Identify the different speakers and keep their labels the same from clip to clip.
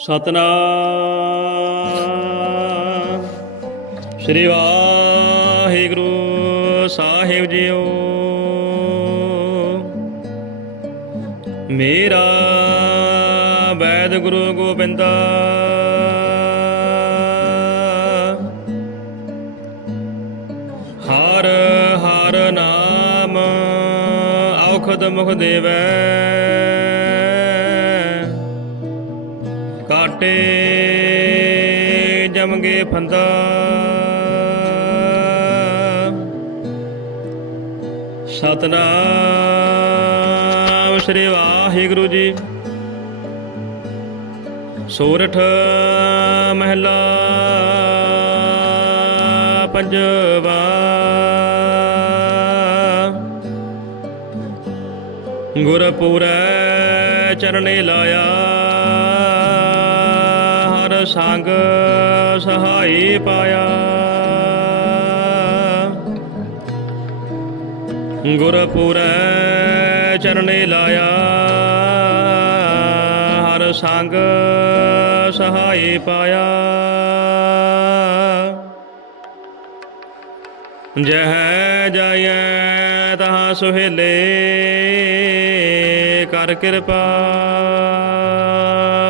Speaker 1: ਸਤਨਾਮ। ਸ੍ਰੀ ਵਾਹਿਗੁਰੂ ਸਾਹਿਬ ਜੀਓ। ਮੇਰਾ ਵੈਦ ਗੁਰੂ ਗੋਬਿੰਦਾ। ਹਰ ਹਰ ਨਾਮ ਔਖਦ ਮੁਖ ਦੇਵੈ। ਕਾਟੇ ਜਮਗੇ ਫੰਦਾ। ਸਤਨਾਮ ਸ੍ਰੀ ਵਾਹਿਗੁਰੂ ਜੀ। ਸੋਰਠ ਮਹਿਲਾ ਪੰਜਵਾ। ਗੁਰਪੁਰੈ ਚਰਨੇ ਲਾਇਆ। ਸੰਗ ਸਹਾਈ ਪਾਇਆ। ਗੁਰਪੁਰੈ ਚਰਣੇ ਲਾਇਆ। ਹਰ ਸੰਗ ਸਹਾਈ ਪਾਇਆ। ਜਹ ਜਾਇਐ ਤਹਾਂ ਸੁਹੇਲੇ। ਕਰ ਕਿਰਪਾ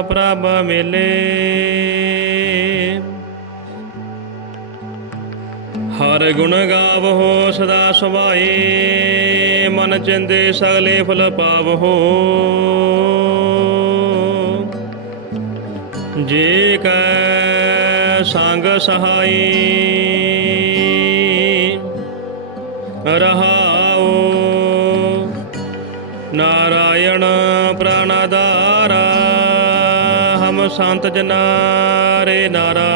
Speaker 1: ਪ੍ਰਭ ਮਿਲੇ। ਹਰ ਗੁਣ ਗਾਵਹੋ ਸਦਾ ਸੁਭਾਏ, ਮਨ ਚਿੰਦੇ ਸਗਲੇ ਫਲ ਪਾਵਹੋ ਜੇ ਕੈ ਸੰਗ ਸਹਾਈ ਪ੍ਰਾਣਾਦਾਰਾ ਹਮ ਸੰਤ ਜਨਾਰੇ ਨਾਰਾ।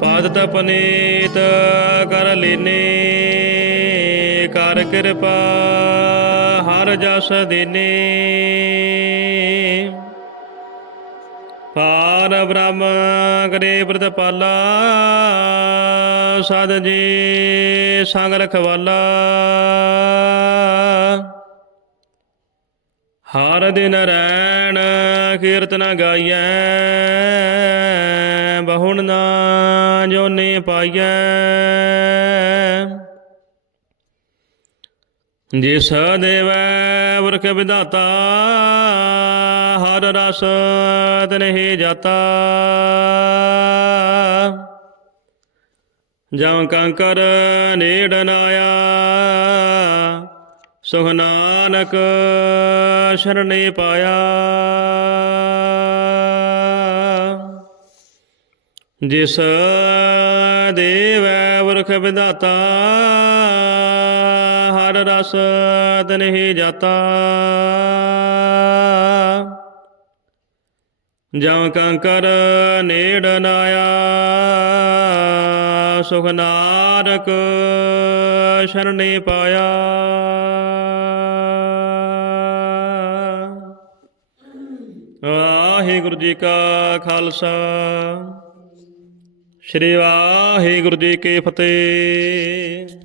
Speaker 1: ਪਾਦ ਤਪਨੀਤ ਕਰ ਲੈਨੇ ਕਰ ਕਿਰਪਾ ਹਰ ਜਸ ਦੇਨੇ। ਪਾਰ ਬ੍ਰਹਮ ਕਰੇ ਪ੍ਰਤਪਾਲਾ ਸਦ ਜੀ ਸੰਗ ਰਖਵਾਲਾ ਹਰ ਦਿਨ ਰੈਣ ਕੀਰਤਨ ਗਾਈਐ, ਬਹੁਣ ਨਾ ਜੋਨੇ ਪਾਈਐ। ਜਿਸ ਦੇਵੈ ਵਰਖ ਵਿਦਾਤਾ ਹਰ ਰਸ ਤਨਹਿ ਜਾਤਾ। ਜਮ ਕੰਕਰ ਨੇੜ ਨਾਇਆ ਸੁਖ ਨਾਨਕ ਸ਼ਰਣੇ ਪਾਇਆ। ਜਿਸ ਦੇਵੈ ਵਰਖ ਵਿਦਾਤਾ ਹਰ ਰਸ ਤਨਹਿ ਜਾਤਾ। ਜਮ ਕੰਕਰ ਨੇੜ ਨਾਇਆ ਸੁਖ ਨਾਰਕ ਸ਼ਰਣੇ ਪਾਇਆ। ਵਾਹਿਗੁਰੂ ਜੀ ਕਾ ਖਾਲਸਾ, ਸ੍ਰੀ ਵਾਹਿਗੁਰੂ ਜੀ ਕੀ ਫਤਿਹ।